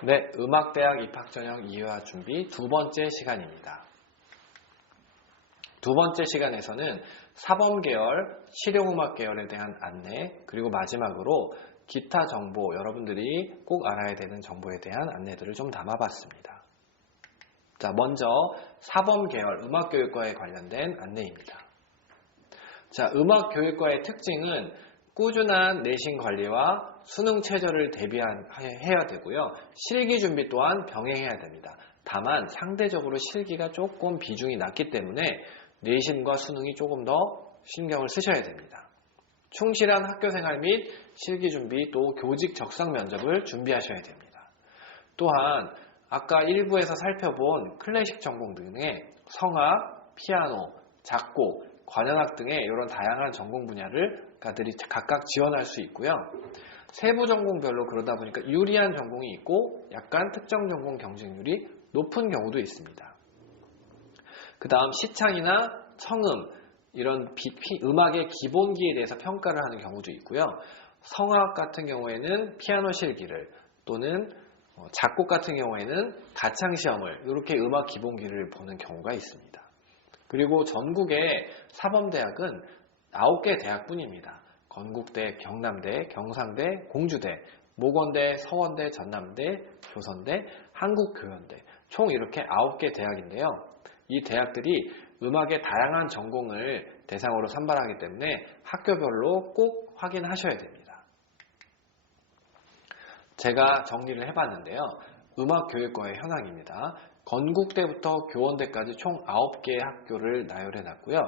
네, 음악대학 입학전형 2화 준비 두 번째 시간입니다. 두 번째 시간에서는 사범계열, 실용음악 계열에 대한 안내, 그리고 마지막으로 기타 정보, 여러분들이 꼭 알아야 되는 정보에 대한 안내들을 좀 담아봤습니다. 자, 먼저 사범계열, 음악교육과에 관련된 안내입니다. 자, 음악교육과의 특징은 꾸준한 내신 관리와 수능 최저를 대비해야 되고요. 실기 준비 또한 병행해야 됩니다. 다만 상대적으로 실기가 조금 비중이 낮기 때문에 내신과 수능이 조금 더 신경을 쓰셔야 됩니다. 충실한 학교생활 및 실기 준비 또 교직 적성 면접을 준비하셔야 됩니다. 또한 아까 1부에서 살펴본 클래식 전공 등의 성악, 피아노, 작곡, 관현악 등의 이런 다양한 전공 분야를 각각 지원할 수 있고요. 세부 전공별로 그러다 보니까 유리한 전공이 있고 약간 특정 전공 경쟁률이 높은 경우도 있습니다. 그 다음 시창이나 청음, 이런 음악의 기본기에 대해서 평가를 하는 경우도 있고요. 성악 같은 경우에는 피아노 실기를 또는 작곡 같은 경우에는 가창시험을 이렇게 음악 기본기를 보는 경우가 있습니다. 그리고 전국의 사범대학은 9개 대학뿐입니다. 건국대, 경남대, 경상대, 공주대, 모건대, 서원대, 전남대, 교선대, 한국교연대 총 이렇게 9개 대학인데요. 이 대학들이 음악의 다양한 전공을 대상으로 선발하기 때문에 학교별로 꼭 확인하셔야 됩니다. 제가 정리를 해봤는데요. 음악교육과의 현황입니다. 건국대부터 교원대까지 총 9개의 학교를 나열해놨고요.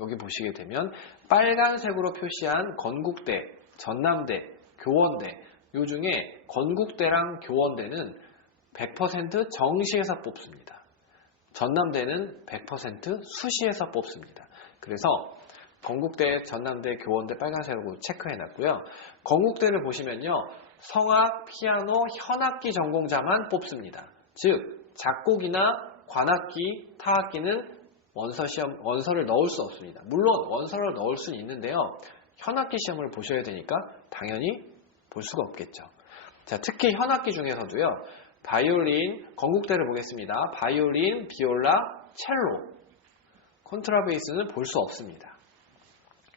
여기 보시게 되면 빨간색으로 표시한 건국대, 전남대, 교원대 이 중에 건국대랑 교원대는 100% 정시에서 뽑습니다. 전남대는 100% 수시에서 뽑습니다. 그래서 건국대, 전남대, 교원대 빨간색으로 체크해놨고요. 건국대를 보시면요. 성악, 피아노, 현악기 전공자만 뽑습니다. 즉 작곡이나 관악기, 타악기는 원서를 넣을 수 없습니다. 물론 원서를 넣을 수는 있는데요. 현악기 시험을 보셔야 되니까 당연히 볼 수가 없겠죠. 자, 특히 현악기 중에서도요. 바이올린, 건국대를 보겠습니다. 바이올린, 비올라, 첼로, 콘트라베이스는 볼 수 없습니다.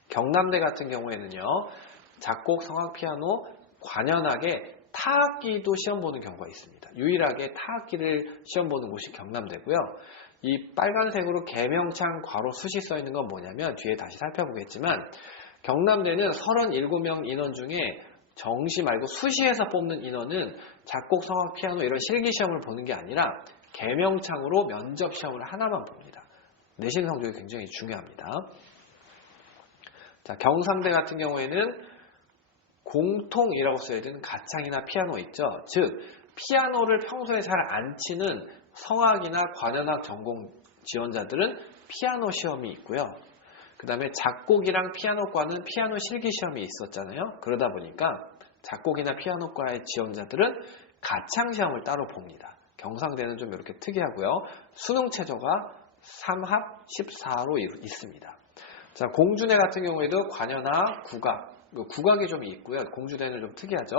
경남대 같은 경우에는요. 작곡, 성악, 피아노, 관현악에 타악기도 시험 보는 경우가 있습니다. 유일하게 타악기를 시험 보는 곳이 경남대고요. 이 빨간색으로 개명창 괄호 수시 써 있는 건 뭐냐면 뒤에 다시 살펴보겠지만 경남대는 37명 인원 중에 정시 말고 수시에서 뽑는 인원은 작곡, 성악, 피아노 이런 실기 시험을 보는 게 아니라 개명창으로 면접 시험을 하나만 봅니다. 내신 성적이 굉장히 중요합니다. 자, 경상대 같은 경우에는 공통이라고 써야 되는 가창이나 피아노 있죠. 즉 피아노를 평소에 잘 안 치는 성악이나 관현악 전공 지원자들은 피아노 시험이 있고요. 그 다음에 작곡이랑 피아노과는 피아노 실기 시험이 있었잖아요. 그러다 보니까 작곡이나 피아노과의 지원자들은 가창 시험을 따로 봅니다. 경상대는 좀 이렇게 특이하고요. 수능 최저가 3합 14로 있습니다. 자, 공주대 같은 경우에도 관현악, 국악이 좀 있고요. 공주대는 좀 특이하죠.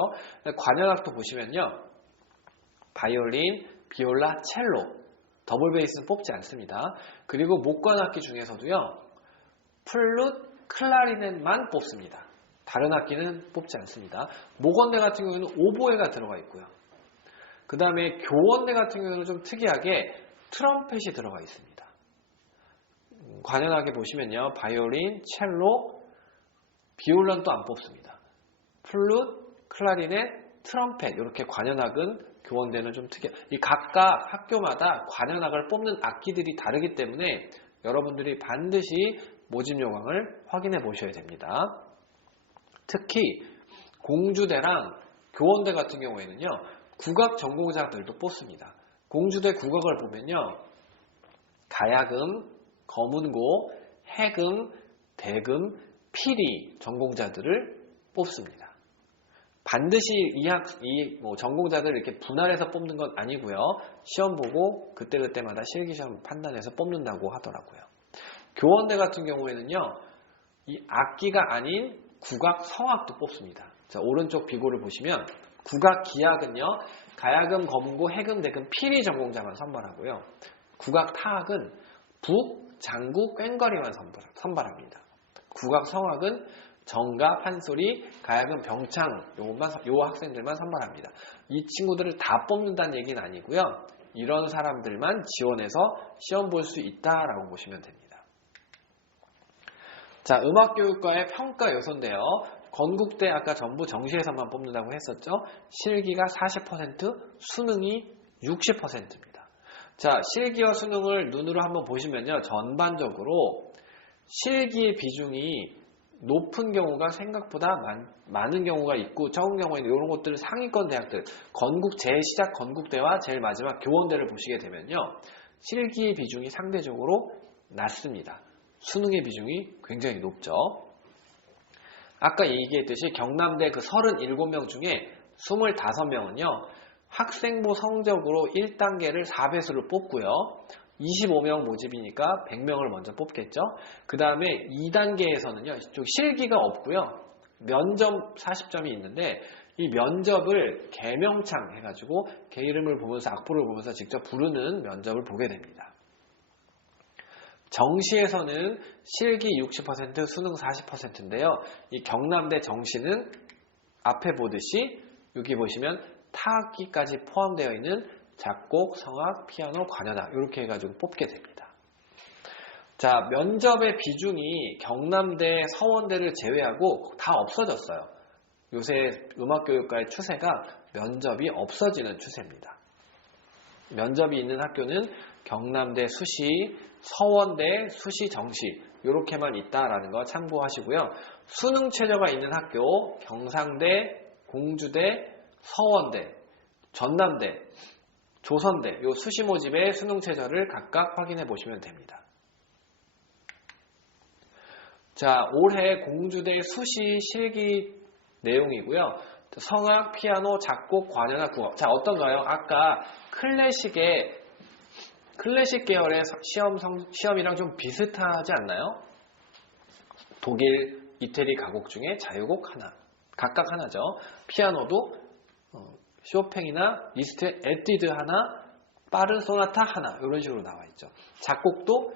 관현악도 보시면요. 바이올린, 비올라, 첼로, 더블 베이스는 뽑지 않습니다. 그리고 목관악기 중에서도요. 플룻, 클라리넷만 뽑습니다. 다른 악기는 뽑지 않습니다. 모건대 같은 경우에는 오보에가 들어가 있고요. 그 다음에 교원대 같은 경우는 좀 특이하게 트럼펫이 들어가 있습니다. 관현악에 보시면요. 바이올린, 첼로, 비올라는 또 안 뽑습니다. 플룻, 클라리넷, 트럼펫 이렇게 관현악은 교원대는 좀 특이해요. 이 각각 학교마다 관현악을 뽑는 악기들이 다르기 때문에 여러분들이 반드시 모집 요강을 확인해 보셔야 됩니다. 특히 공주대랑 교원대 같은 경우에는요. 국악 전공자들도 뽑습니다. 공주대 국악을 보면요. 가야금, 거문고, 해금, 대금, 피리 전공자들을 뽑습니다. 반드시 전공자들을 이렇게 분할해서 뽑는 건 아니고요. 시험 보고 그때그때마다 실기시험 판단해서 뽑는다고 하더라고요. 교원대 같은 경우에는요. 이 악기가 아닌 국악, 성악도 뽑습니다. 자, 오른쪽 비고를 보시면 국악 기악은요. 가야금, 검고, 해금, 대금, 필히 전공자만 선발하고요. 국악, 타악은 북, 장구, 꽹과리만 선발합니다. 국악, 성악은 정가, 판소리, 가야금, 병창 요 학생들만 선발합니다. 이 친구들을 다 뽑는다는 얘기는 아니고요. 이런 사람들만 지원해서 시험 볼 수 있다라고 보시면 됩니다. 자, 음악교육과의 평가 요소인데요. 건국대 아까 전부 정시에서만 뽑는다고 했었죠. 실기가 40%, 수능이 60%입니다. 자, 실기와 수능을 눈으로 한번 보시면요. 전반적으로 실기의 비중이 높은 경우가 생각보다 많은 경우가 있고 적은 경우에는 이런 것들 상위권 대학들, 제일 시작 건국대와 제일 마지막 교원대를 보시게 되면요. 실기의 비중이 상대적으로 낮습니다. 수능의 비중이 굉장히 높죠. 아까 얘기했듯이 경남대 그 37명 중에 25명은요. 학생부 성적으로 1단계를 4배수를 뽑고요. 25명 모집이니까 100명을 먼저 뽑겠죠. 그 다음에 2단계에서는요. 좀 실기가 없고요. 면접 40점이 있는데 이 면접을 개명창 해가지고 개 이름을 보면서 악보를 보면서 직접 부르는 면접을 보게 됩니다. 정시에서는 실기 60%, 수능 40%인데요. 이 경남대 정시는 앞에 보듯이 여기 보시면 타악기까지 포함되어 있는 작곡, 성악, 피아노, 관현악 이렇게 해가지고 뽑게 됩니다. 자, 면접의 비중이 경남대, 서원대를 제외하고 다 없어졌어요. 요새 음악교육과의 추세가 면접이 없어지는 추세입니다. 면접이 있는 학교는 경남대 수시, 서원대 수시, 정시 이렇게만 있다라는 거 참고하시고요. 수능 최저가 있는 학교 경상대, 공주대, 서원대, 전남대, 조선대 요 수시 모집의 수능 최저를 각각 확인해 보시면 됩니다. 자, 올해 공주대 수시 실기 내용이고요. 성악, 피아노, 작곡, 관현악, 국악. 자, 어떤가요? 아까 클래식 계열의 시험이랑 좀 비슷하지 않나요? 독일, 이태리 가곡 중에 자유곡 하나, 각각 하나죠. 피아노도 쇼팽이나 리스트의 에뛰드 하나, 빠른 소나타 하나 이런 식으로 나와 있죠. 작곡도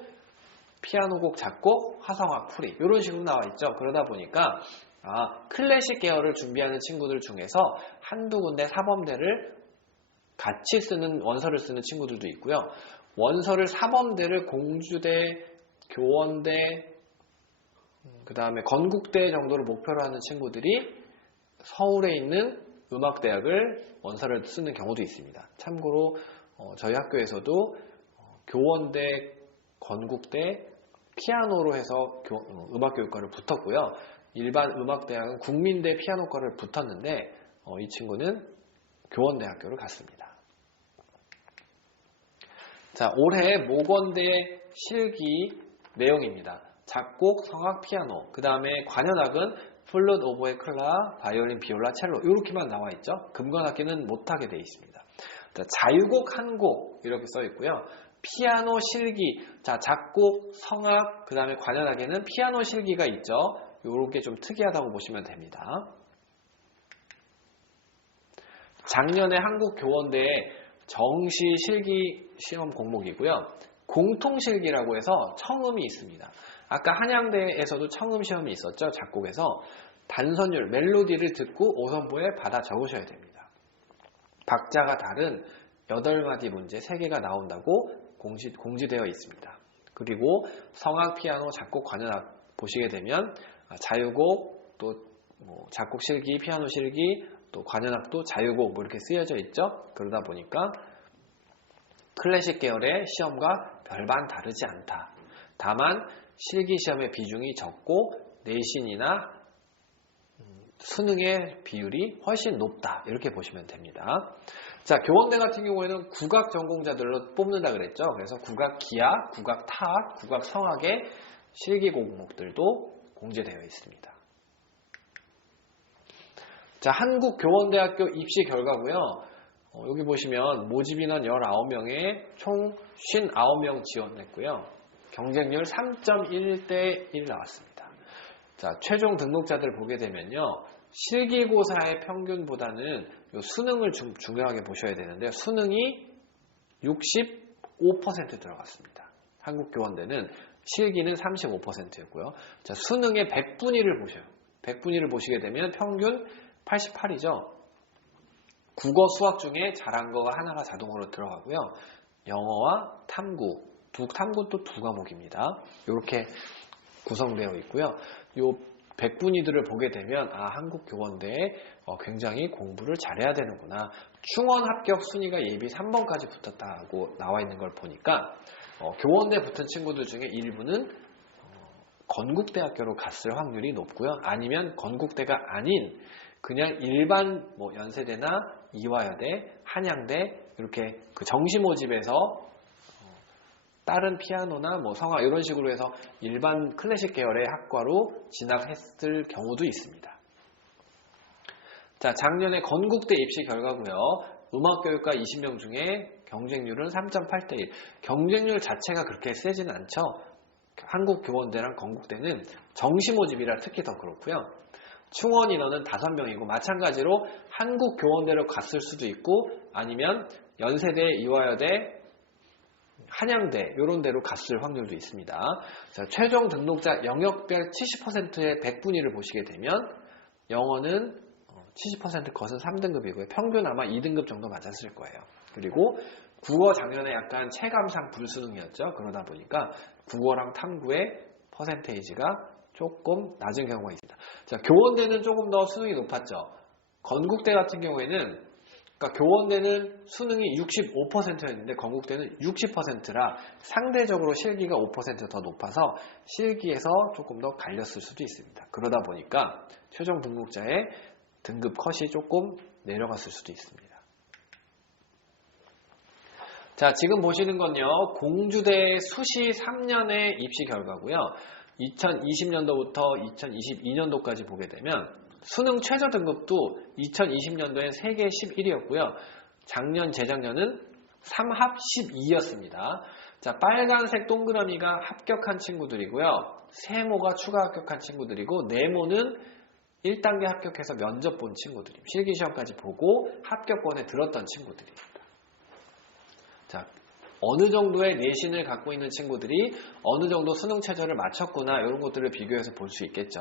피아노곡 작곡, 화성악, 풀이 이런 식으로 나와 있죠. 그러다 보니까 클래식 계열을 준비하는 친구들 중에서 한두 군데 사범대를 같이 쓰는 원서를 쓰는 친구들도 있고요. 원서를 사범대를 공주대, 교원대, 그 다음에 건국대 정도를 목표로 하는 친구들이 서울에 있는 음악대학을 원서를 쓰는 경우도 있습니다. 참고로 저희 학교에서도 교원대, 건국대, 피아노로 해서 음악교육과를 붙었고요. 일반 음악대학은 국민대 피아노과를 붙었는데 이 친구는 교원대학교를 갔습니다. 자, 올해 모건대 실기 내용입니다. 작곡, 성악, 피아노, 그 다음에 관현악은 플룻, 오보에, 클라, 바이올린, 비올라, 첼로 이렇게만 나와 있죠. 금관악기는 못하게 되어 있습니다. 자, 자유곡 한 곡 이렇게 써 있고요. 피아노 실기, 자, 작곡, 성악, 그 다음에 관현악에는 피아노 실기가 있죠. 이렇게 좀 특이하다고 보시면 됩니다. 작년에 한국교원대에 정시 실기 시험 공목이고요. 공통실기라고 해서 청음이 있습니다. 아까 한양대에서도 청음 시험이 있었죠. 작곡에서 단선율, 멜로디를 듣고 오선보에 받아 적으셔야 됩니다. 박자가 다른 8마디 문제 3개가 나온다고 공지되어 있습니다. 그리고 성악, 피아노, 작곡, 관현악 보시게 되면 자유곡, 또 작곡 실기, 피아노 실기, 또 관현악도 자유곡 이렇게 쓰여져 있죠. 그러다 보니까 클래식 계열의 시험과 별반 다르지 않다. 다만 실기 시험의 비중이 적고 내신이나 수능의 비율이 훨씬 높다. 이렇게 보시면 됩니다. 자, 교원대 같은 경우에는 국악 전공자들로 뽑는다 그랬죠. 그래서 국악 기악, 국악 타악, 국악 성악의 실기 공목들도 공제되어 있습니다. 자, 한국교원대학교 입시 결과고요. 여기 보시면 모집 인원 19명에 총 59명 지원했고요. 경쟁률 3.1대 1 나왔습니다. 자, 최종 등록자들 보게 되면요. 실기고사의 평균보다는 요 수능을 중요하게 보셔야 되는데 수능이 65% 들어갔습니다. 한국교원대는 실기는 35%였고요. 자, 수능의 100분위를 보셔요. 100분위를 보시게 되면 평균 88이죠. 국어, 수학 중에 잘한 거가 하나가 자동으로 들어가고요. 영어와 탐구, 탐구 또 두 과목입니다. 이렇게 구성되어 있고요. 요 100분위들을 보게 되면 한국교원대에 굉장히 공부를 잘해야 되는구나. 충원 합격 순위가 예비 3번까지 붙었다고 나와 있는 걸 보니까 교원대 붙은 친구들 중에 일부는 건국대학교로 갔을 확률이 높고요. 아니면 건국대가 아닌 그냥 일반 연세대나 이화여대, 한양대 이렇게 그 정시 모집에서 다른 피아노나 성악 이런 식으로 해서 일반 클래식 계열의 학과로 진학했을 경우도 있습니다. 자, 작년에 건국대 입시 결과고요. 음악교육과 20명 중에 경쟁률은 3.8대 1. 경쟁률 자체가 그렇게 세지는 않죠. 한국교원대랑 건국대는 정시 모집이라 특히 더 그렇고요. 충원 인원은 5명이고 마찬가지로 한국교원대로 갔을 수도 있고 아니면 연세대, 이화여대, 한양대 이런 데로 갔을 확률도 있습니다. 자, 최종 등록자 영역별 70%의 100분위를 보시게 되면 영어는 70% 것은 3등급이고요. 평균 아마 2등급 정도 맞았을 거예요. 그리고 국어 작년에 약간 체감상 불수능이었죠. 그러다 보니까 국어랑 탐구의 퍼센테이지가 조금 낮은 경우가 있습니다. 자, 교원대는 조금 더 수능이 높았죠. 건국대 같은 경우에는 그러니까 교원대는 수능이 65%였는데 건국대는 60%라 상대적으로 실기가 5% 더 높아서 실기에서 조금 더 갈렸을 수도 있습니다. 그러다 보니까 최종 등록자의 등급 컷이 조금 내려갔을 수도 있습니다. 자, 지금 보시는 건요. 공주대 수시 3년의 입시 결과고요. 2020년도부터 2022년도까지 보게 되면 수능 최저 등급도 2020년도엔 세계 11위였고요. 작년, 재작년은 3합 12였습니다. 자, 빨간색 동그라미가 합격한 친구들이고요. 세모가 추가 합격한 친구들이고 네모는 1단계 합격해서 면접 본 친구들입니다. 실기시험까지 보고 합격권에 들었던 친구들입니다. 자, 어느 정도의 내신을 갖고 있는 친구들이 어느 정도 수능 최저를 맞췄구나 이런 것들을 비교해서 볼 수 있겠죠.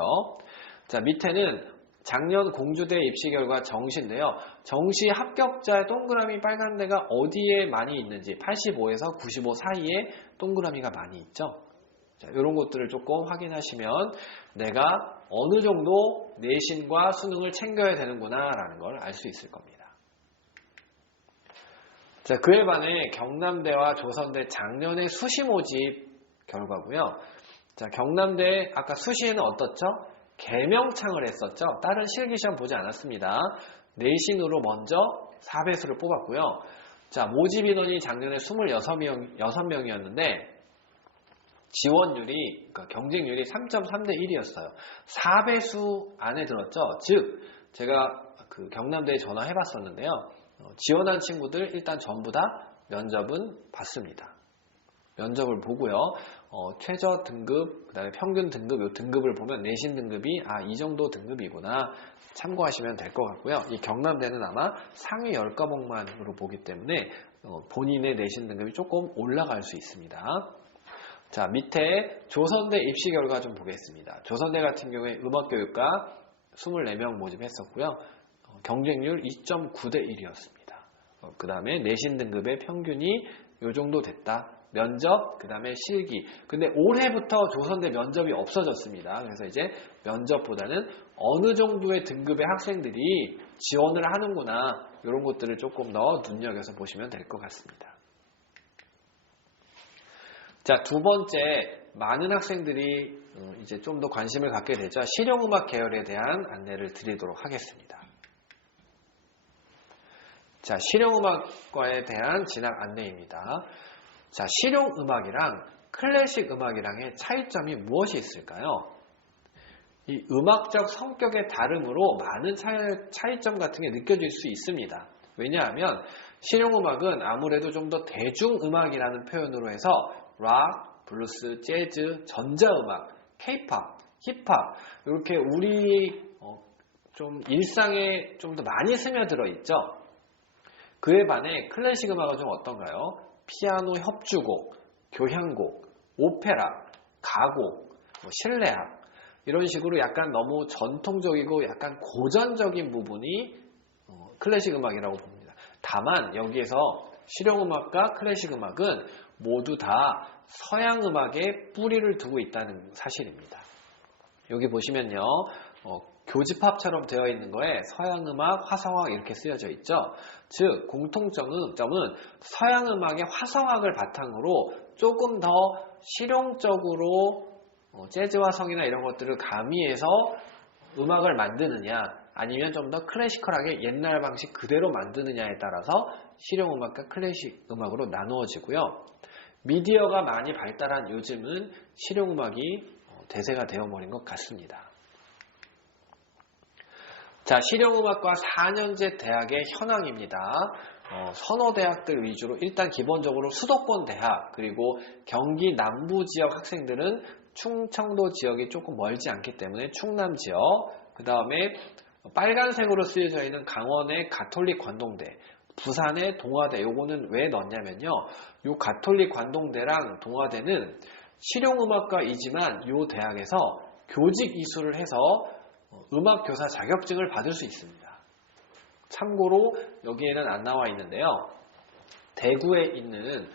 자, 밑에는 작년 공주대 입시 결과 정시인데요. 정시 합격자의 동그라미 빨간 데가 어디에 많이 있는지 85에서 95 사이에 동그라미가 많이 있죠. 자, 이런 것들을 조금 확인하시면 내가 어느 정도 내신과 수능을 챙겨야 되는구나 라는 걸 알 수 있을 겁니다. 자, 그에 반해 경남대와 조선대 작년의 수시 모집 결과고요. 자, 경남대 아까 수시에는 어떻죠? 개명창을 했었죠. 다른 실기시험 보지 않았습니다. 내신으로 먼저 4배수를 뽑았고요. 자, 모집 인원이 작년에 26명이었는데 지원율이, 그러니까 경쟁률이 3.3대 1이었어요. 4배수 안에 들었죠. 즉, 제가 그 경남대에 전화해봤었는데요. 지원한 친구들 일단 전부 다 면접은 봤습니다. 면접을 보고요. 최저 등급, 그 다음에 평균 등급, 이 등급을 보면 내신 등급이 이 정도 등급이구나 참고하시면 될 것 같고요. 이 경남대는 아마 상위 10과목만으로 보기 때문에 본인의 내신 등급이 조금 올라갈 수 있습니다. 자, 밑에 조선대 입시 결과 좀 보겠습니다. 조선대 같은 경우에 음악교육과 24명 모집했었고요. 경쟁률 2.9대 1이었습니다. 그 다음에 내신 등급의 평균이 이 정도 됐다. 면접, 그 다음에 실기. 근데 올해부터 조선대 면접이 없어졌습니다. 그래서 이제 면접보다는 어느 정도의 등급의 학생들이 지원을 하는구나. 이런 것들을 조금 더 눈여겨서 보시면 될 것 같습니다. 자, 두 번째, 많은 학생들이 이제 좀 더 관심을 갖게 되죠. 실용음악 계열에 대한 안내를 드리도록 하겠습니다. 자, 실용음악과에 대한 진학 안내입니다. 자, 실용음악이랑 클래식 음악이랑의 차이점이 무엇이 있을까요? 이 음악적 성격의 다름으로 많은 차이점 같은 게 느껴질 수 있습니다. 왜냐하면 실용음악은 아무래도 좀 더 대중음악이라는 표현으로 해서 락, 블루스, 재즈, 전자음악, 케이팝 힙합 이렇게 우리 좀 일상에 좀 더 많이 스며들어 있죠. 그에 반해 클래식 음악은 좀 어떤가요? 피아노 협주곡, 교향곡, 오페라, 가곡, 실내악 이런 식으로 약간 너무 전통적이고 약간 고전적인 부분이 클래식 음악이라고 봅니다. 다만 여기에서 실용음악과 클래식 음악은 모두 다 서양 음악에 뿌리를 두고 있다는 사실입니다. 여기 보시면요. 교집합처럼 되어 있는 거에 서양음악, 화성악 이렇게 쓰여져 있죠. 즉 공통점은 서양음악의 화성악을 바탕으로 조금 더 실용적으로 재즈와 성이나 이런 것들을 가미해서 음악을 만드느냐 아니면 좀 더 클래시컬하게 옛날 방식 그대로 만드느냐에 따라서 실용음악과 클래식 음악으로 나누어지고요. 미디어가 많이 발달한 요즘은 실용음악이 대세가 되어버린 것 같습니다. 자, 실용음악과 4년제 대학의 현황입니다. 선호대학들 위주로 일단 기본적으로 수도권 대학 그리고 경기 남부 지역 학생들은 충청도 지역이 조금 멀지 않기 때문에 충남 지역 그 다음에 빨간색으로 쓰여져 있는 강원의 가톨릭 관동대 부산의 동아대 요거는 왜 넣었냐면요. 요 가톨릭 관동대랑 동아대는 실용음악과이지만 요 대학에서 교직 이수를 해서 음악교사 자격증을 받을 수 있습니다. 참고로 여기에는 안 나와 있는데요. 대구에 있는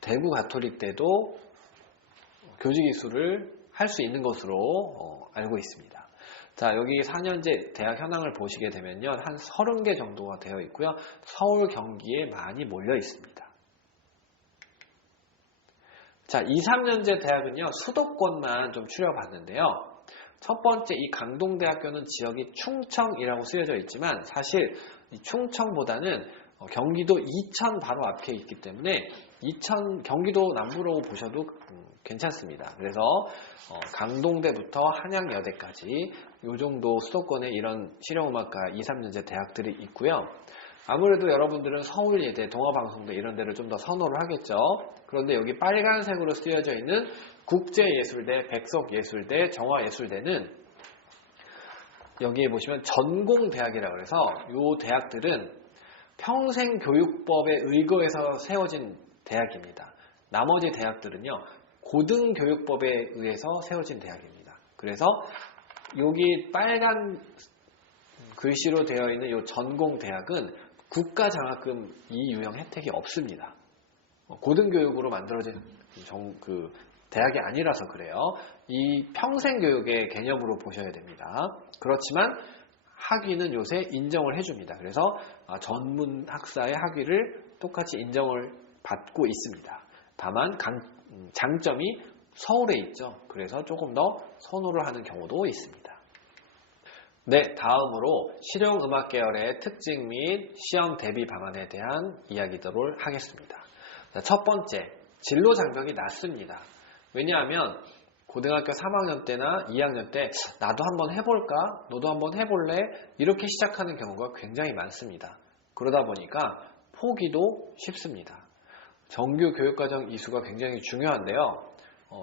대구 가톨릭대도 교직 이수를 할 수 있는 것으로 알고 있습니다. 자, 여기 4년제 대학 현황을 보시게 되면요. 한 30개 정도가 되어 있고요. 서울, 경기에 많이 몰려 있습니다. 자, 2, 3년제 대학은요. 수도권만 좀 추려봤는데요. 첫 번째 이 강동대학교는 지역이 충청이라고 쓰여져 있지만 사실 이 충청보다는 경기도 이천 바로 앞에 있기 때문에 경기도 남부로 보셔도 괜찮습니다. 그래서 강동대부터 한양여대까지 이 정도 수도권에 이런 실용음악과 2, 3년제 대학들이 있고요. 아무래도 여러분들은 서울예대, 동아방송대 이런 데를 좀 더 선호를 하겠죠. 그런데 여기 빨간색으로 쓰여져 있는 국제예술대, 백석예술대, 정화예술대는 여기에 보시면 전공대학이라고 해서 이 대학들은 평생교육법에 의거해서 세워진 대학입니다. 나머지 대학들은요. 고등교육법에 의해서 세워진 대학입니다. 그래서 여기 빨간 글씨로 되어 있는 이 전공대학은 국가장학금 이 유형 혜택이 없습니다. 고등교육으로 만들어진 대학이 아니라서 그래요. 이 평생교육의 개념으로 보셔야 됩니다. 그렇지만 학위는 요새 인정을 해줍니다. 그래서 전문 학사의 학위를 똑같이 인정을 받고 있습니다. 다만 장점이 서울에 있죠. 그래서 조금 더 선호를 하는 경우도 있습니다. 네, 다음으로 실용음악 계열의 특징 및 시험 대비 방안에 대한 이야기들을 하겠습니다. 자, 첫 번째, 진로 장벽이 낮습니다. 왜냐하면 고등학교 3학년 때나 2학년 때 나도 한번 해볼까? 너도 한번 해볼래? 이렇게 시작하는 경우가 굉장히 많습니다. 그러다 보니까 포기도 쉽습니다. 정규 교육과정 이수가 굉장히 중요한데요.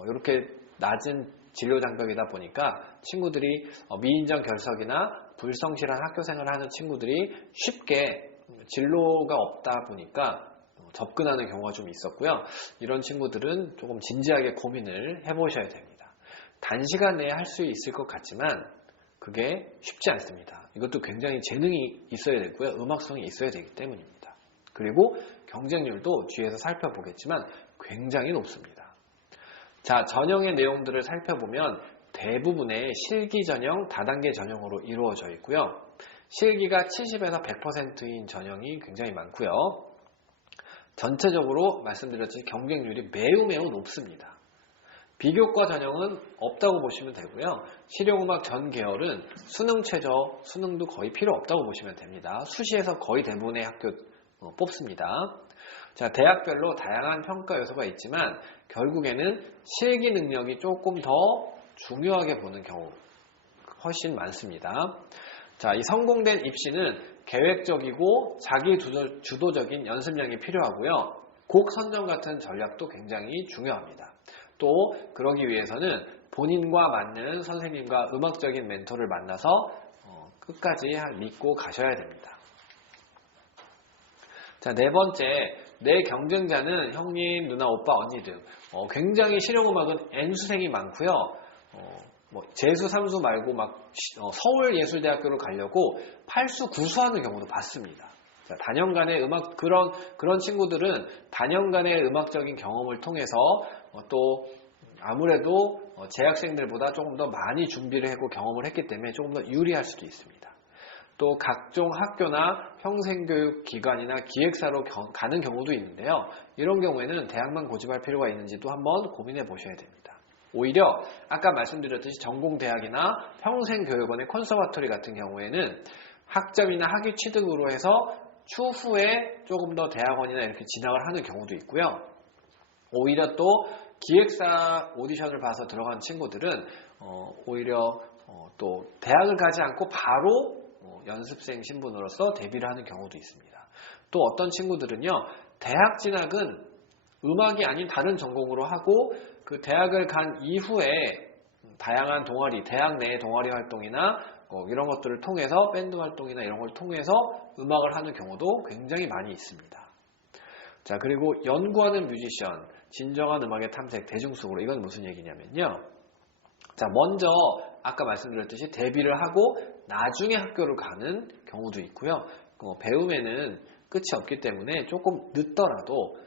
이렇게 낮은 진로 장벽이다 보니까 친구들이 미인정 결석이나 불성실한 학교생활을 하는 친구들이 쉽게 진로가 없다 보니까 접근하는 경우가 좀 있었고요. 이런 친구들은 조금 진지하게 고민을 해보셔야 됩니다. 단시간 내에 할 수 있을 것 같지만 그게 쉽지 않습니다. 이것도 굉장히 재능이 있어야 되고요. 음악성이 있어야 되기 때문입니다. 그리고 경쟁률도 뒤에서 살펴보겠지만 굉장히 높습니다. 자, 전형의 내용들을 살펴보면 대부분의 실기 전형, 다단계 전형으로 이루어져 있고요. 실기가 70에서 100%인 전형이 굉장히 많고요. 전체적으로 말씀드렸듯이 경쟁률이 매우 높습니다. 비교과 전형은 없다고 보시면 되고요. 실용음악 전 계열은 수능 최저, 수능도 거의 필요 없다고 보시면 됩니다. 수시에서 거의 대부분의 학교 뽑습니다. 자, 대학별로 다양한 평가 요소가 있지만 결국에는 실기 능력이 조금 더 중요하게 보는 경우 훨씬 많습니다. 자, 이 성공된 입시는 계획적이고 자기 주도적인 연습량이 필요하고요. 곡 선정 같은 전략도 굉장히 중요합니다. 또 그러기 위해서는 본인과 맞는 선생님과 음악적인 멘토를 만나서 끝까지 믿고 가셔야 됩니다. 자, 네 번째, 내 경쟁자는 형님, 누나, 오빠, 언니 등 굉장히 실용음악은 N수생이 많고요. 재수, 삼수 말고 막 서울예술대학교를 가려고 8수, 9수 하는 경우도 봤습니다. 자, 단연간의 음악, 그런 친구들은 단연간의 음악적인 경험을 통해서 또 아무래도 재학생들보다 조금 더 많이 준비를 하고 경험을 했기 때문에 조금 더 유리할 수도 있습니다. 또 각종 학교나 평생교육기관이나 기획사로 가는 경우도 있는데요. 이런 경우에는 대학만 고집할 필요가 있는지도 한번 고민해 보셔야 됩니다. 오히려 아까 말씀드렸듯이 전공대학이나 평생교육원의 콘서바토리 같은 경우에는 학점이나 학위 취득으로 해서 추후에 조금 더 대학원이나 이렇게 진학을 하는 경우도 있고요. 오히려 또 기획사 오디션을 봐서 들어간 친구들은 오히려 또 대학을 가지 않고 바로 연습생 신분으로서 데뷔를 하는 경우도 있습니다. 또 어떤 친구들은요, 대학 진학은 음악이 아닌 다른 전공으로 하고 그 대학을 간 이후에 다양한 동아리, 대학 내 동아리 활동이나 이런 것들을 통해서 밴드 활동이나 이런 걸 통해서 음악을 하는 경우도 굉장히 많이 있습니다. 자, 그리고 연구하는 뮤지션, 진정한 음악의 탐색, 대중속으로 이건 무슨 얘기냐면요. 자, 먼저 아까 말씀드렸듯이 데뷔를 하고 나중에 학교를 가는 경우도 있고요. 배움에는 끝이 없기 때문에 조금 늦더라도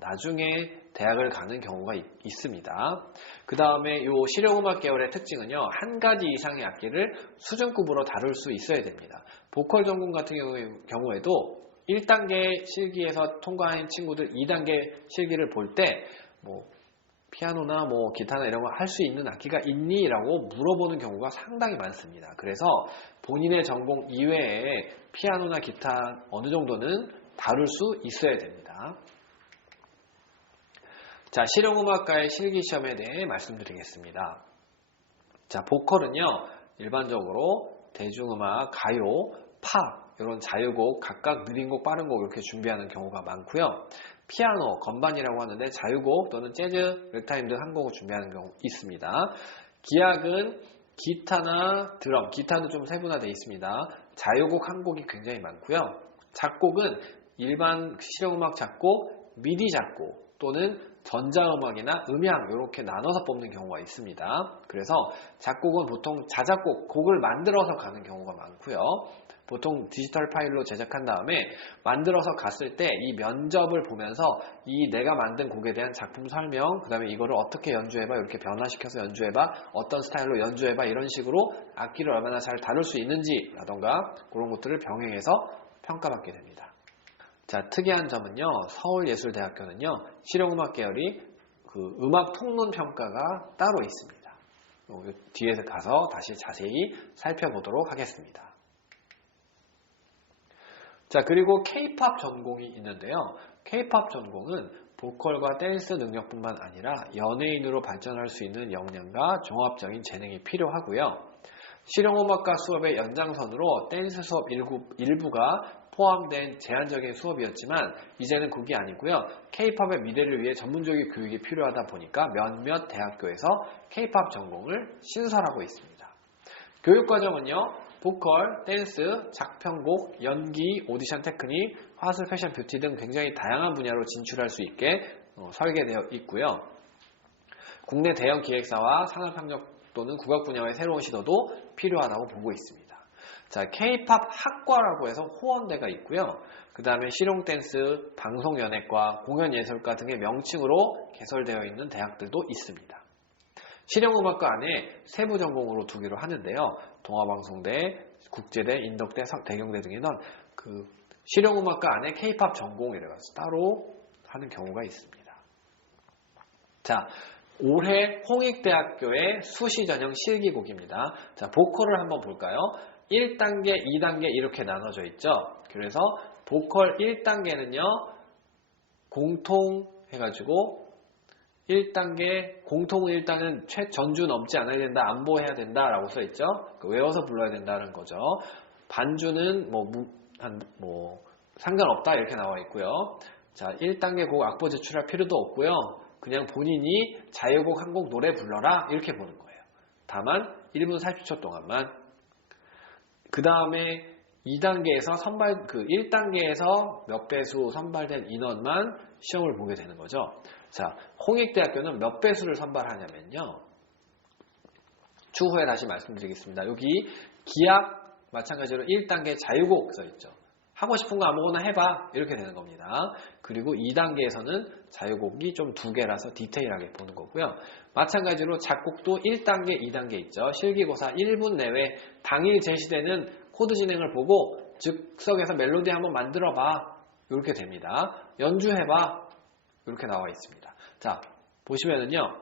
나중에 대학을 가는 경우가 있습니다. 그 다음에 이 실용음악 계열의 특징은요, 한 가지 이상의 악기를 수준급으로 다룰 수 있어야 됩니다. 보컬 전공 같은 경우에도 1단계 실기에서 통과한 친구들 2단계 실기를 볼 때 피아노나 기타나 이런 거 할 수 있는 악기가 있니? 라고 물어보는 경우가 상당히 많습니다. 그래서 본인의 전공 이외에 피아노나 기타 어느 정도는 다룰 수 있어야 됩니다. 자, 실용음악과의 실기시험에 대해 말씀드리겠습니다. 자, 보컬은요, 일반적으로 대중음악, 가요, 팝, 이런 자유곡, 각각 느린 곡, 빠른 곡 이렇게 준비하는 경우가 많고요. 피아노, 건반이라고 하는데 자유곡 또는 재즈, 렉타임 등 한 곡을 준비하는 경우 있습니다. 기악은 기타나 드럼, 기타도 좀 세분화되어 있습니다. 자유곡 한 곡이 굉장히 많고요. 작곡은 일반 실용음악 작곡, 미디 작곡 또는 전자음악이나 음향 이렇게 나눠서 뽑는 경우가 있습니다. 그래서 작곡은 보통 자작곡, 곡을 만들어서 가는 경우가 많고요. 보통 디지털 파일로 제작한 다음에 만들어서 갔을 때 이 면접을 보면서 이 내가 만든 곡에 대한 작품 설명, 그 다음에 이거를 어떻게 연주해봐, 이렇게 변화시켜서 연주해봐, 어떤 스타일로 연주해봐, 이런 식으로 악기를 얼마나 잘 다룰 수 있는지 라던가 그런 것들을 병행해서 평가받게 됩니다. 자, 특이한 점은요, 서울예술대학교는요, 실용음악 계열이 그 음악 통론 평가가 따로 있습니다. 뒤에서 가서 다시 자세히 살펴보도록 하겠습니다. 자, 그리고 K-POP 전공이 있는데요. K-POP 전공은 보컬과 댄스 능력뿐만 아니라 연예인으로 발전할 수 있는 역량과 종합적인 재능이 필요하고요. 실용음악과 수업의 연장선으로 댄스 수업 일부가 포함된 제한적인 수업이었지만 이제는 그게 아니고요. K-POP의 미래를 위해 전문적인 교육이 필요하다 보니까 몇몇 대학교에서 K-POP 전공을 신설하고 있습니다. 교육과정은요. 보컬, 댄스, 작편곡, 연기, 오디션 테크닉, 화술, 패션, 뷰티 등 굉장히 다양한 분야로 진출할 수 있게 설계되어 있고요. 국내 대형 기획사와 산업협력 또는 국악 분야의 새로운 시도도 필요하다고 보고 있습니다. 자, K-POP 학과라고 해서 호원대가 있고요. 그 다음에 실용댄스, 방송연예과, 공연예술과 등의 명칭으로 개설되어 있는 대학들도 있습니다. 실용음악과 안에 세부 전공으로 두기로 하는데요. 동아방송대, 국제대, 인덕대, 대경대 등에는 그 실용음악과 안에 K-POP 전공이라고 해서 따로 하는 경우가 있습니다. 자, 올해 홍익대학교의 수시 전형 실기곡입니다. 자, 보컬을 한번 볼까요? 1단계, 2단계 이렇게 나눠져 있죠. 그래서 보컬 1단계는요. 공통 해가지고 1단계, 공통 1단계는 최전주 넘지 않아야 된다, 안보해야 된다 라고 써있죠. 외워서 불러야 된다는 거죠. 반주는 상관없다 이렇게 나와 있고요. 자, 1단계 곡 악보 제출할 필요도 없고요. 그냥 본인이 자유곡 한 곡 노래 불러라 이렇게 보는 거예요. 다만 1분 40초 동안만. 그 다음에 2단계에서 1단계에서 몇 배수 선발된 인원만 시험을 보게 되는 거죠. 자, 홍익대학교는 몇 배수를 선발하냐면요. 추후에 다시 말씀드리겠습니다. 여기 기악 마찬가지로 1단계 자유곡 써있죠. 하고 싶은 거 아무거나 해봐 이렇게 되는 겁니다. 그리고 2단계에서는 자유곡이 좀 2개라서 디테일하게 보는 거고요. 마찬가지로 작곡도 1단계, 2단계 있죠. 실기고사 1분 내외 당일 제시되는 코드 진행을 보고 즉석에서 멜로디 한번 만들어봐 이렇게 됩니다. 연주해봐 이렇게 나와 있습니다. 자, 보시면은요.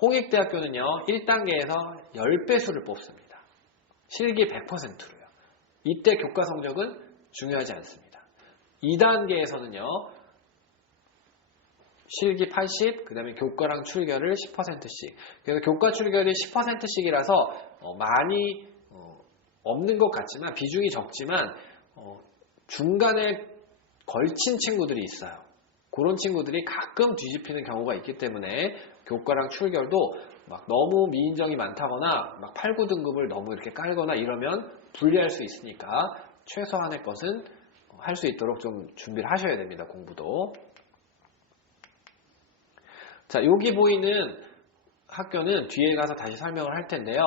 홍익대학교는요. 1단계에서 10배수를 뽑습니다. 실기 100%로요. 이때 교과 성적은 중요하지 않습니다. 2단계에서는요. 실기 80, 그 다음에 교과랑 출결을 10%씩. 그래서 교과 출결이 10%씩이라서 많이 없는 것 같지만 비중이 적지만 중간에 걸친 친구들이 있어요. 그런 친구들이 가끔 뒤집히는 경우가 있기 때문에 교과랑 출결도 막 너무 미인정이 많다거나 막 8, 9등급을 너무 이렇게 깔거나 이러면 불리할 수 있으니까 최소한의 것은 할 수 있도록 좀 준비를 하셔야 됩니다. 공부도. 자, 여기 보이는 학교는 뒤에 가서 다시 설명을 할 텐데요.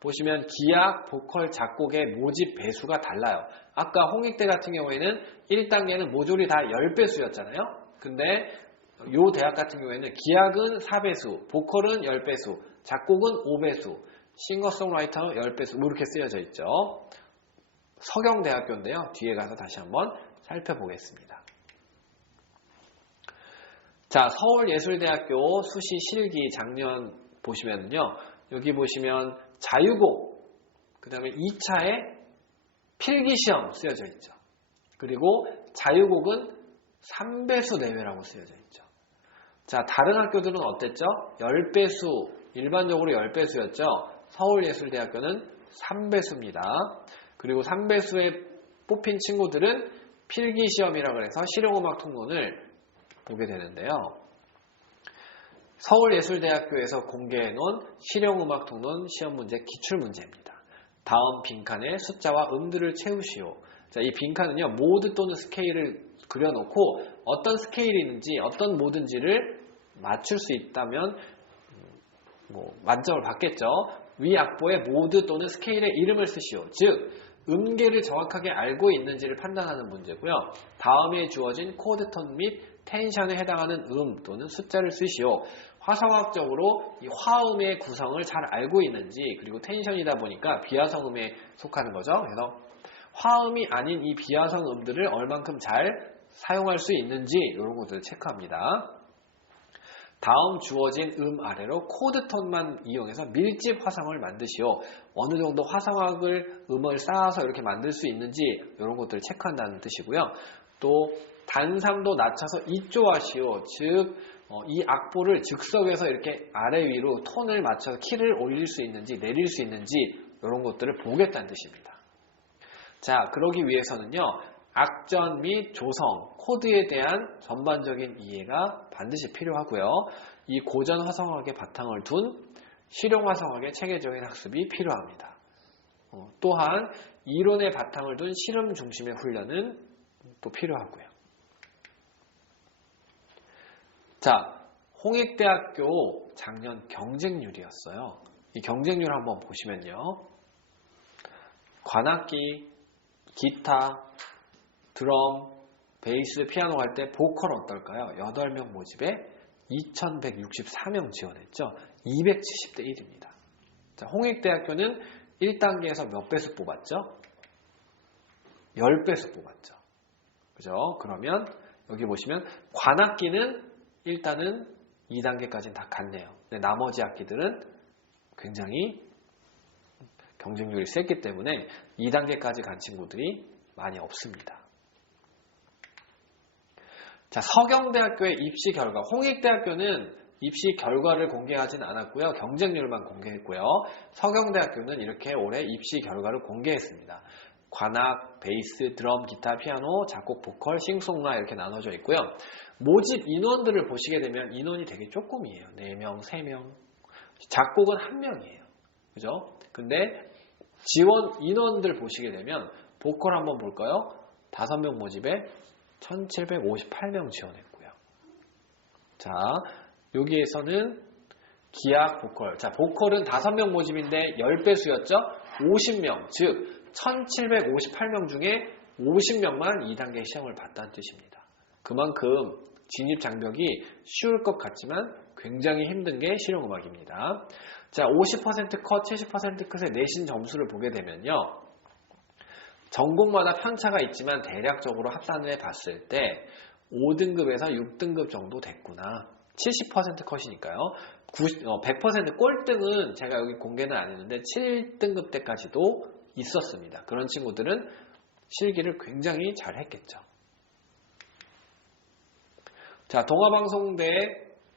보시면 기악, 보컬, 작곡의 모집 배수가 달라요. 아까 홍익대 같은 경우에는 1단계는 모듈이 다 10배수였잖아요. 근데 요 대학 같은 경우에는 기악은 4배수, 보컬은 10배수, 작곡은 5배수, 싱어송라이터 10배수 뭐 이렇게 쓰여져 있죠. 서경대학교인데요. 뒤에 가서 다시 한번 살펴보겠습니다. 자, 서울예술대학교 수시 실기 작년 보시면요. 여기 보시면 자유곡, 그 다음에 2차에 필기시험 쓰여져 있죠. 그리고 자유곡은 3배수 내외라고 쓰여져 있죠. 자, 다른 학교들은 어땠죠? 10배수, 일반적으로 10배수였죠. 서울예술대학교는 3배수입니다. 그리고 3배수에 뽑힌 친구들은 필기시험이라고 해서 실용음악 통론을 보게 되는데요. 서울예술대학교에서 공개해놓은 실용음악 통론 시험 문제 기출문제입니다. 다음 빈칸에 숫자와 음들을 채우시오. 자, 이 빈칸은요, 모드 또는 스케일을 그려놓고 어떤 스케일이 있는지 어떤 모드인지를 맞출 수 있다면 만점을 받겠죠. 위 악보에 모드 또는 스케일의 이름을 쓰시오. 즉, 음계를 정확하게 알고 있는지를 판단하는 문제고요. 다음에 주어진 코드톤 및 텐션에 해당하는 음 또는 숫자를 쓰시오. 화성학적으로 이 화음의 구성을 잘 알고 있는지, 그리고 텐션이다 보니까 비화성음에 속하는 거죠. 그래서 화음이 아닌 이 비화성 음들을 얼만큼 잘 사용할 수 있는지 이런 것들을 체크합니다. 다음 주어진 음 아래로 코드톤만 이용해서 밀집 화성을 만드시오. 어느 정도 화성학을 음을 쌓아서 이렇게 만들 수 있는지 이런 것들을 체크한다는 뜻이고요. 또 단삼도 낮춰서 입조하시오. 즉, 이 악보를 즉석에서 이렇게 아래 위로 톤을 맞춰서 키를 올릴 수 있는지 내릴 수 있는지 이런 것들을 보겠다는 뜻입니다. 자, 그러기 위해서는요. 악전 및 조성, 코드에 대한 전반적인 이해가 반드시 필요하고요. 이 고전 화성학의 바탕을 둔 실용 화성학의 체계적인 학습이 필요합니다. 또한 이론의 바탕을 둔 실험 중심의 훈련은 또 필요하고요. 자, 홍익대학교 작년 경쟁률이었어요. 이 경쟁률 한번 보시면요. 관악기, 기타, 드럼, 베이스, 피아노 할 때 보컬 어떨까요? 8명 모집에 2164명 지원했죠. 270대 1입니다. 자, 홍익대학교는 1단계에서 몇 배수 뽑았죠? 10배수 뽑았죠. 그죠? 그러면 여기 보시면 관악기는 일단은 2단계까지는 다 갔네요. 근데 나머지 악기들은 굉장히 경쟁률이 셌기 때문에 2단계까지 간 친구들이 많이 없습니다. 자, 서경대학교의 입시 결과, 홍익대학교는 입시 결과를 공개하진 않았고요. 경쟁률만 공개했고요. 서경대학교는 이렇게 올해 입시 결과를 공개했습니다. 관악, 베이스, 드럼, 기타, 피아노, 작곡, 보컬, 싱송라 이렇게 나눠져 있고요. 모집 인원들을 보시게 되면 인원이 되게 조금이에요. 4명, 3명. 작곡은 1명이에요. 그죠? 근데 지원 인원들 보시게 되면 보컬 한번 볼까요? 5명 모집에 1758명 지원했고요. 자, 여기에서는 기악, 보컬. 자, 보컬은 5명 모집인데 10배수였죠? 50명, 즉 1758명 중에 50명만 2단계 시험을 봤다는 뜻입니다. 그만큼 진입 장벽이 쉬울 것 같지만 굉장히 힘든 게 실용음악입니다. 자, 50% 컷, 70% 컷의 내신 점수를 보게 되면요. 전공마다 편차가 있지만 대략적으로 합산을 해봤을 때 5등급에서 6등급 정도 됐구나. 70% 컷이니까요. 100% 꼴등은 제가 여기 공개는 안 했는데 7등급 때까지도 있었습니다. 그런 친구들은 실기를 굉장히 잘 했겠죠. 자, 동아방송대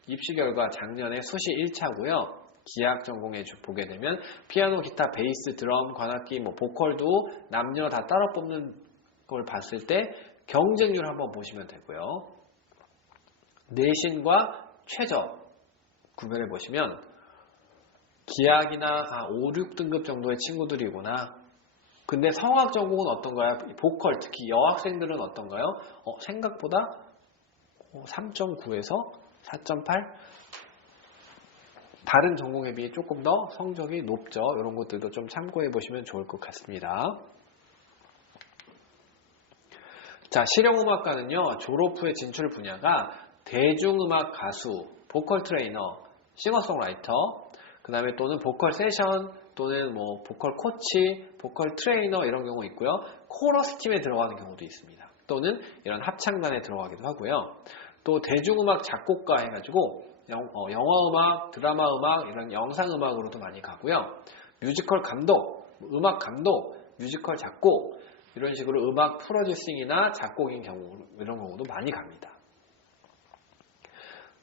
입시 결과 작년에 수시 1차고요. 기악 전공에 보게 되면 피아노, 기타, 베이스, 드럼, 관악기, 보컬도 남녀 다 따로 뽑는 걸 봤을 때 경쟁률 한번 보시면 되고요. 내신과 최저 구별해 보시면 기악이나 5, 6등급 정도의 친구들이구나. 근데 성악 전공은 어떤가요? 보컬, 특히 여학생들은 어떤가요? 생각보다 3.9에서 4.8? 다른 전공에 비해 조금 더 성적이 높죠. 이런 것들도 좀 참고해 보시면 좋을 것 같습니다. 자, 실용음악과는요. 졸업 후에 진출 분야가 대중음악 가수, 보컬 트레이너, 싱어송라이터, 그 다음에 또는 보컬 세션, 또는 보컬 코치, 보컬 트레이너 이런 경우 있고요. 코러스 팀에 들어가는 경우도 있습니다. 또는 이런 합창단에 들어가기도 하고요. 또 대중음악 작곡가 해가지고 영화음악, 드라마음악, 이런 영상음악으로도 많이 가고요. 뮤지컬 감독, 음악 감독, 뮤지컬 작곡 이런 식으로 음악 프로듀싱이나 작곡인 경우 이런 경우도 많이 갑니다.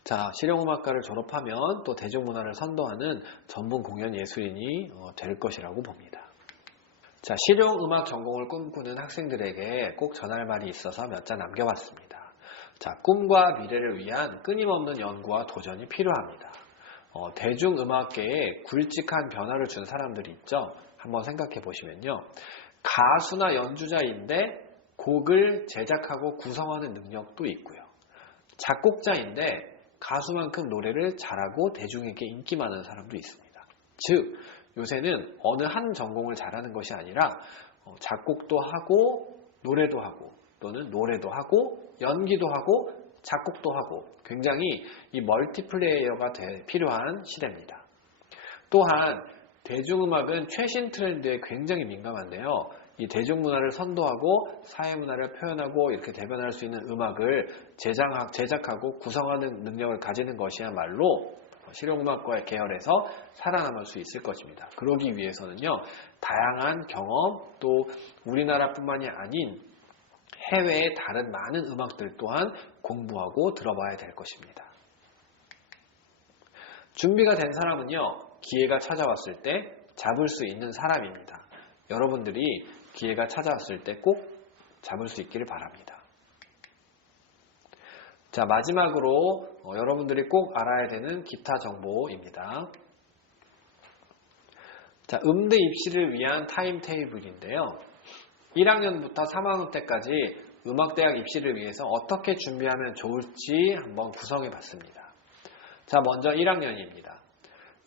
자, 실용음악과를 졸업하면 또 대중문화를 선도하는 전문 공연 예술인이 될 것이라고 봅니다. 자, 실용음악 전공을 꿈꾸는 학생들에게 꼭 전할 말이 있어서 몇 자 남겨봤습니다. 자, 꿈과 미래를 위한 끊임없는 연구와 도전이 필요합니다. 대중음악계에 굵직한 변화를 준 사람들이 있죠. 한번 생각해 보시면요. 가수나 연주자인데 곡을 제작하고 구성하는 능력도 있고요. 작곡자인데 가수만큼 노래를 잘하고 대중에게 인기 많은 사람도 있습니다. 즉, 요새는 어느 한 전공을 잘하는 것이 아니라 작곡도 하고 노래도 하고 또는 노래도 하고 연기도 하고 작곡도 하고 굉장히 이 멀티플레이어가 필요한 시대입니다. 또한 대중음악은 최신 트렌드에 굉장히 민감한데요. 이 대중문화를 선도하고 사회문화를 표현하고 이렇게 대변할 수 있는 음악을 제작하고 구성하는 능력을 가지는 것이야말로 실용음악과의 계열에서 살아남을 수 있을 것입니다. 그러기 위해서는요. 다양한 경험 또 우리나라뿐만이 아닌 해외의 다른 많은 음악들 또한 공부하고 들어봐야 될 것입니다. 준비가 된 사람은요. 기회가 찾아왔을 때 잡을 수 있는 사람입니다. 여러분들이 기회가 찾아왔을 때 꼭 잡을 수 있기를 바랍니다. 자, 마지막으로 여러분들이 꼭 알아야 되는 기타 정보입니다. 자, 음대 입시를 위한 타임테이블인데요. 1학년부터 3학년 때까지 음악대학 입시를 위해서 어떻게 준비하면 좋을지 한번 구성해 봤습니다. 자, 먼저 1학년입니다.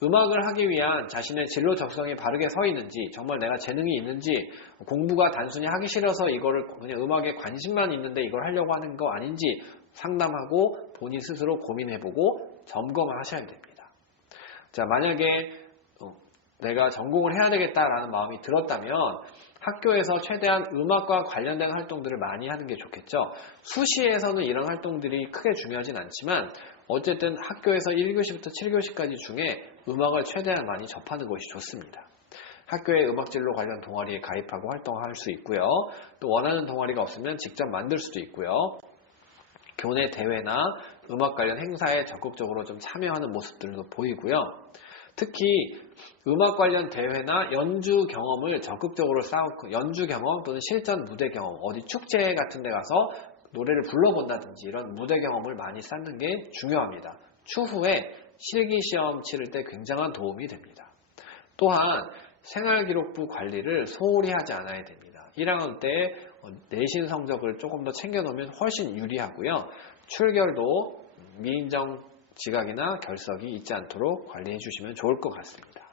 음악을 하기 위한 자신의 진로 적성이 바르게 서 있는지, 정말 내가 재능이 있는지, 공부가 단순히 하기 싫어서 이거를 그냥 음악에 관심만 있는데 이걸 하려고 하는 거 아닌지 상담하고 본인 스스로 고민해보고 점검을 하셔야 됩니다. 자, 만약에 내가 전공을 해야 되겠다라는 마음이 들었다면 학교에서 최대한 음악과 관련된 활동들을 많이 하는 게 좋겠죠. 수시에서는 이런 활동들이 크게 중요하진 않지만 어쨌든 학교에서 1교시부터 7교시까지 중에 음악을 최대한 많이 접하는 것이 좋습니다. 학교의 음악진로 관련 동아리에 가입하고 활동할 수 있고요. 또 원하는 동아리가 없으면 직접 만들 수도 있고요. 교내 대회나 음악 관련 행사에 적극적으로 좀 참여하는 모습들도 보이고요. 특히 음악 관련 대회나 연주 경험을 적극적으로 쌓고 연주 경험 또는 실전 무대 경험, 어디 축제 같은 데 가서 노래를 불러본다든지 이런 무대 경험을 많이 쌓는 게 중요합니다. 추후에 실기시험 치를 때 굉장한 도움이 됩니다. 또한 생활기록부 관리를 소홀히 하지 않아야 됩니다. 1학년 때 내신 성적을 조금 더 챙겨놓으면 훨씬 유리하고요. 출결도 미인정 지각이나 결석이 있지 않도록 관리해 주시면 좋을 것 같습니다.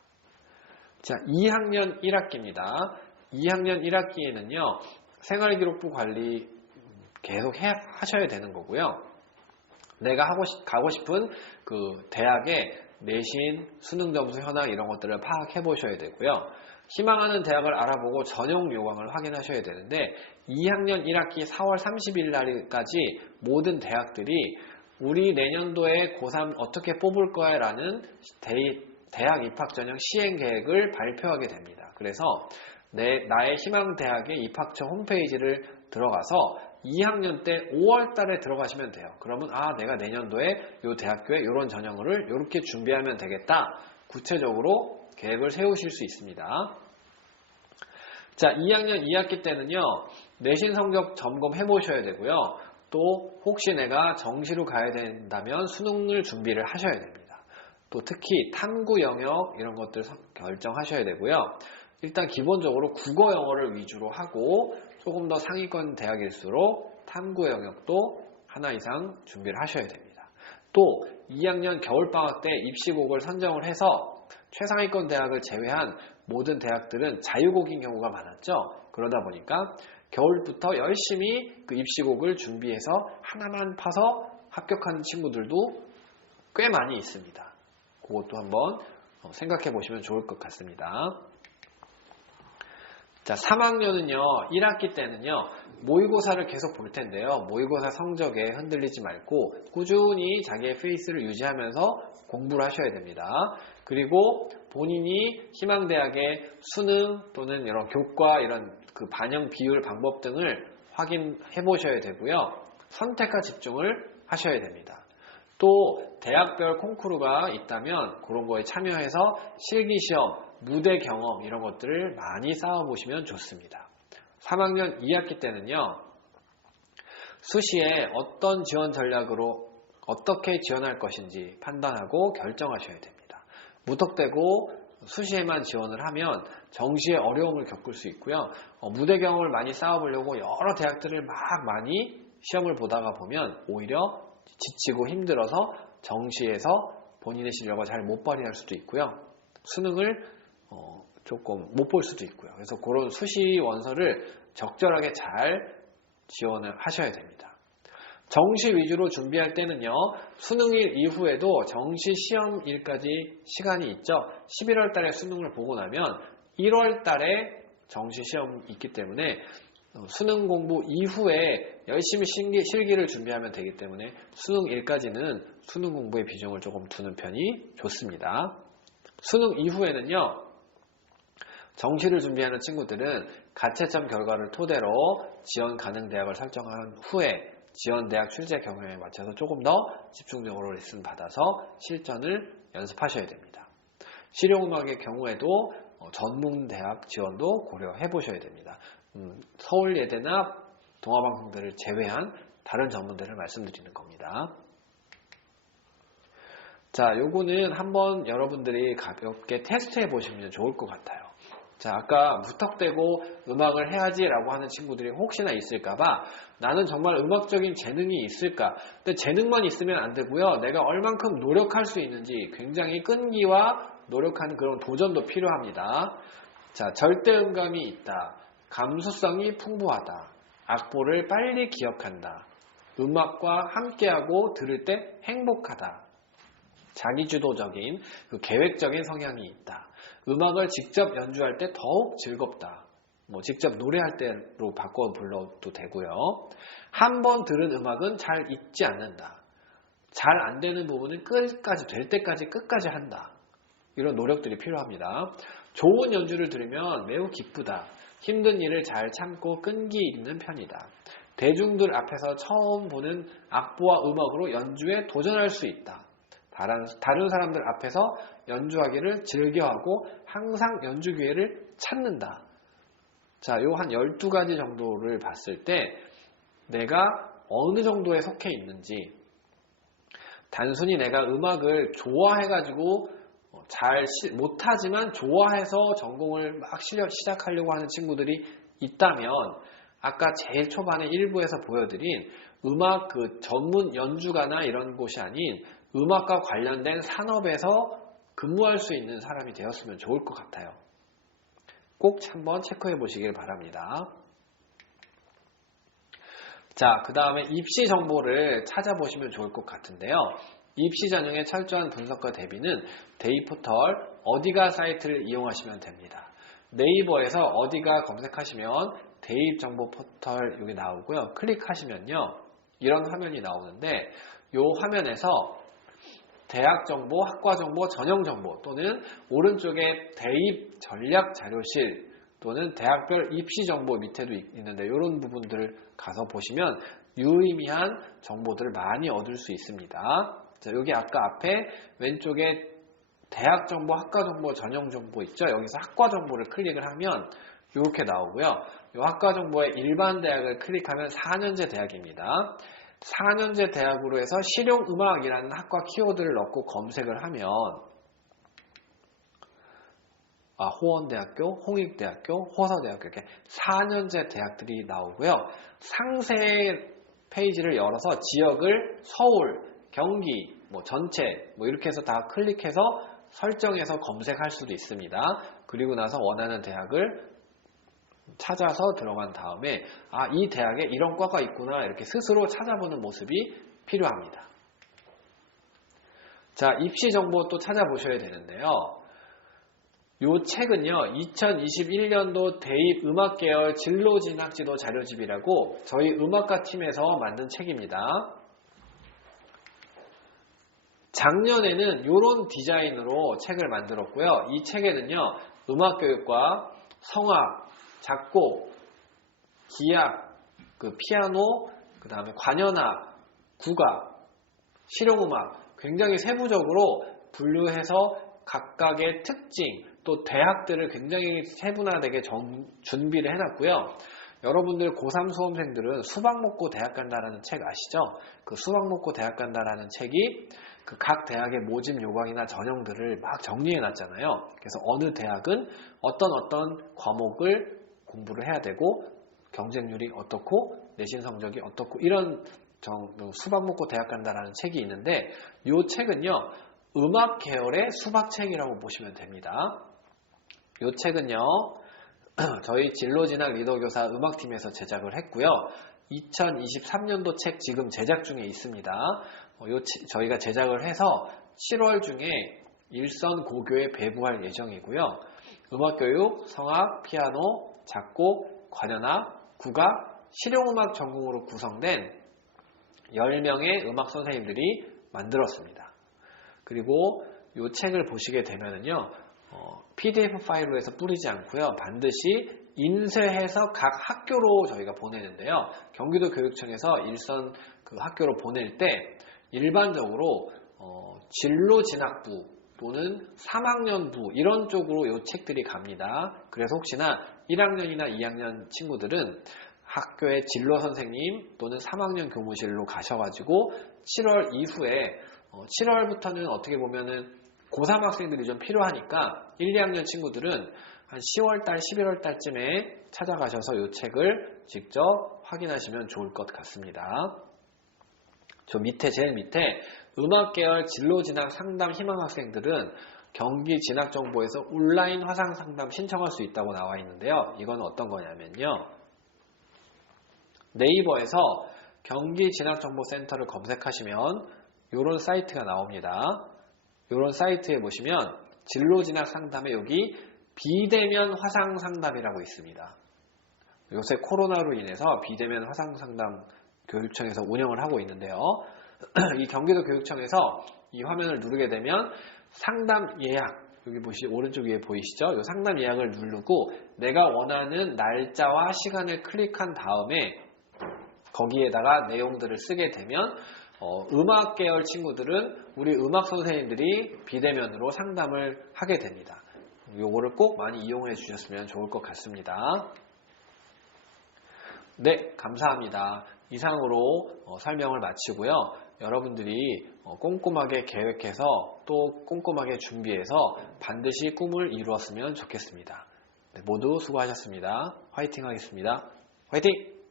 자, 2학년 1학기입니다. 2학년 1학기에는요, 생활기록부 관리 계속 하셔야 되는 거고요. 내가 가고 싶은 그 대학의 내신, 수능 점수 현황 이런 것들을 파악해 보셔야 되고요. 희망하는 대학을 알아보고 전형 요강을 확인하셔야 되는데 2학년 1학기 4월 30일 날까지 모든 대학들이 우리 내년도에 고3 어떻게 뽑을 거야 라는 대학 입학 전형 시행 계획을 발표하게 됩니다. 그래서 나의 희망 대학의 입학처 홈페이지를 들어가서 2학년 때 5월 달에 들어가시면 돼요. 그러면 내가 내년도에 이 대학교에 이런 전형을 이렇게 준비하면 되겠다. 구체적으로 계획을 세우실 수 있습니다. 자, 2학년 2학기 때는요. 내신 성적 점검해 보셔야 되고요. 또 혹시 내가 정시로 가야 된다면 수능을 준비를 하셔야 됩니다. 또 특히 탐구 영역 이런 것들 결정하셔야 되고요. 일단 기본적으로 국어 영어를 위주로 하고 조금 더 상위권 대학일수록 탐구 영역도 하나 이상 준비를 하셔야 됩니다. 또 2학년 겨울방학 때 입시곡을 선정을 해서 최상위권 대학을 제외한 모든 대학들은 자유곡인 경우가 많았죠. 그러다 보니까 겨울부터 열심히 그 입시곡을 준비해서 하나만 파서 합격하는 친구들도 꽤 많이 있습니다. 그것도 한번 생각해 보시면 좋을 것 같습니다. 자, 3학년은요, 1학기 때는요, 모의고사를 계속 볼 텐데요. 모의고사 성적에 흔들리지 말고 꾸준히 자기의 페이스를 유지하면서 공부를 하셔야 됩니다. 그리고 본인이 희망대학의 수능 또는 이런 교과 이런 그 반영 비율 방법 등을 확인해 보셔야 되고요. 선택과 집중을 하셔야 됩니다. 또 대학별 콩쿠르가 있다면 그런 거에 참여해서 실기시험, 무대 경험 이런 것들을 많이 쌓아보시면 좋습니다. 3학년 2학기 때는요. 수시에 어떤 지원 전략으로 어떻게 지원할 것인지 판단하고 결정하셔야 됩니다. 무턱대고 수시에만 지원을 하면 정시에 어려움을 겪을 수 있고요. 무대 경험을 많이 쌓아보려고 여러 대학들을 많이 시험을 보다가 보면 오히려 지치고 힘들어서 정시에서 본인의 실력을 잘 못 발휘할 수도 있고요. 수능을 조금 못 볼 수도 있고요. 그래서 그런 수시 원서를 적절하게 잘 지원을 하셔야 됩니다. 정시 위주로 준비할 때는요. 수능일 이후에도 정시 시험일까지 시간이 있죠. 11월 달에 수능을 보고 나면 1월 달에 정시 시험이 있기 때문에 수능 공부 이후에 열심히 실기를 준비하면 되기 때문에 수능일까지는 수능 공부의 비중을 조금 두는 편이 좋습니다. 수능 이후에는요. 정시를 준비하는 친구들은 가채점 결과를 토대로 지원 가능 대학을 설정한 후에 지원 대학 출제 경향에 맞춰서 조금 더 집중적으로 레슨 받아서 실전을 연습하셔야 됩니다. 실용음악의 경우에도 전문 대학 지원도 고려해 보셔야 됩니다. 서울예대나 동아방송대를 제외한 다른 전문대를 말씀드리는 겁니다. 자, 요거는 한번 여러분들이 가볍게 테스트해 보시면 좋을 것 같아요. 자, 아까 무턱대고 음악을 해야지라고 하는 친구들이 혹시나 있을까봐 나는 정말 음악적인 재능이 있을까? 근데 재능만 있으면 안 되고요. 내가 얼만큼 노력할 수 있는지 굉장히 끈기와 노력하는 그런 도전도 필요합니다. 자, 절대음감이 있다. 감수성이 풍부하다. 악보를 빨리 기억한다. 음악과 함께하고 들을 때 행복하다. 자기주도적인 계획적인 성향이 있다. 음악을 직접 연주할 때 더욱 즐겁다. 직접 노래할 때로 바꿔 불러도 되고요. 한 번 들은 음악은 잘 잊지 않는다. 잘 안 되는 부분은 끝까지 될 때까지 끝까지 한다. 이런 노력들이 필요합니다. 좋은 연주를 들으면 매우 기쁘다. 힘든 일을 잘 참고 끈기 있는 편이다. 대중들 앞에서 처음 보는 악보와 음악으로 연주에 도전할 수 있다. 다른 사람들 앞에서 연주하기를 즐겨하고 항상 연주 기회를 찾는다. 자, 요 한 12가지 정도를 봤을 때 내가 어느 정도에 속해 있는지, 단순히 내가 음악을 좋아해가지고 잘 못하지만 좋아해서 전공을 막 시작하려고 하는 친구들이 있다면 아까 제일 초반에 일부에서 보여드린 음악 그 전문 연주가나 이런 곳이 아닌 음악과 관련된 산업에서 근무할 수 있는 사람이 되었으면 좋을 것 같아요. 꼭 한번 체크해 보시길 바랍니다. 자, 그 다음에 입시 정보를 찾아보시면 좋을 것 같은데요. 입시 전형의 철저한 분석과 대비는 데이포털 어디가 사이트를 이용하시면 됩니다. 네이버에서 어디가 검색하시면 대입 정보 포털 여기 나오고요. 클릭하시면요. 이런 화면이 나오는데 이 화면에서 대학 정보, 학과 정보, 전형 정보 또는 오른쪽에 대입 전략 자료실 또는 대학별 입시 정보 밑에도 있는데 이런 부분들을 가서 보시면 유의미한 정보들을 많이 얻을 수 있습니다. 자, 여기 아까 앞에 왼쪽에 대학 정보, 학과 정보, 전형 정보 있죠? 여기서 학과 정보를 클릭을 하면 이렇게 나오고요. 이 학과 정보의 일반 대학을 클릭하면 4년제 대학입니다. 4년제 대학으로 해서 실용음악이라는 학과 키워드를 넣고 검색을 하면 호원대학교, 홍익대학교, 호서대학교 이렇게 4년제 대학들이 나오고요. 상세 페이지를 열어서 지역을 서울, 경기, 전체 이렇게 해서 다 클릭해서 설정해서 검색할 수도 있습니다. 그리고 나서 원하는 대학을 찾아서 들어간 다음에 이 대학에 이런 과가 있구나 이렇게 스스로 찾아보는 모습이 필요합니다. 자, 입시 정보 또 찾아보셔야 되는데요. 이 책은요, 2021년도 대입 음악 계열 진로 진학 지도 자료집이라고 저희 음악과 팀에서 만든 책입니다. 작년에는 이런 디자인으로 책을 만들었고요. 이 책에는요, 음악교육과 성악, 작곡, 기악, 피아노, 그 다음에 관현악, 국악, 실용음악 굉장히 세부적으로 분류해서 각각의 특징, 또 대학들을 굉장히 세분화되게 준비를 해놨고요. 여러분들 고3 수험생들은 수박 먹고 대학 간다라는 책 아시죠? 그 수박 먹고 대학 간다라는 책이 그 각 대학의 모집 요강이나 전형들을 막 정리해놨잖아요. 그래서 어느 대학은 어떤 과목을 공부를 해야 되고 경쟁률이 어떻고 내신 성적이 어떻고 이런 수박 먹고 대학 간다라는 책이 있는데 이 책은요. 음악 계열의 수박책이라고 보시면 됩니다. 이 책은요. 저희 진로진학 리더교사 음악팀에서 제작을 했고요. 2023년도 책 지금 제작 중에 있습니다. 저희가 제작을 해서 7월 중에 일선 고교에 배부할 예정이고요. 음악교육, 성악, 피아노, 작곡, 관현악, 국악, 실용음악 전공으로 구성된 10명의 음악 선생님들이 만들었습니다. 그리고 이 책을 보시게 되면은요, PDF 파일로 해서 뿌리지 않고요, 반드시 인쇄해서 각 학교로 저희가 보내는데요. 경기도 교육청에서 일선 그 학교로 보낼 때 일반적으로 진로진학부 또는 3학년부 이런 쪽으로 이 책들이 갑니다. 그래서 혹시나 1학년이나 2학년 친구들은 학교의 진로 선생님 또는 3학년 교무실로 가셔가지고 7월 이후에 7월부터는 어떻게 보면은 고3 학생들이 좀 필요하니까 1, 2학년 친구들은 한 10월달, 11월달쯤에 찾아가셔서 이 책을 직접 확인하시면 좋을 것 같습니다. 저 제일 밑에 음악 계열 진로 진학 상담 희망 학생들은 경기 진학정보에서 온라인 화상 상담 신청할 수 있다고 나와 있는데요. 이건 어떤 거냐면요. 네이버에서 경기 진학정보센터를 검색하시면 이런 사이트가 나옵니다. 이런 사이트에 보시면 진로 진학 상담에 여기 비대면 화상 상담이라고 있습니다. 요새 코로나로 인해서 비대면 화상 상담 교육청에서 운영을 하고 있는데요. 이 경기도 교육청에서 이 화면을 누르게 되면 상담 예약, 여기 오른쪽 위에 보이시죠? 이 상담 예약을 누르고 내가 원하는 날짜와 시간을 클릭한 다음에 거기에다가 내용들을 쓰게 되면 음악 계열 친구들은 우리 음악 선생님들이 비대면으로 상담을 하게 됩니다. 요거를 꼭 많이 이용해 주셨으면 좋을 것 같습니다. 네, 감사합니다. 이상으로 설명을 마치고요. 여러분들이 꼼꼼하게 계획해서 또 꼼꼼하게 준비해서 반드시 꿈을 이루었으면 좋겠습니다. 네, 모두 수고하셨습니다. 화이팅 하겠습니다. 화이팅!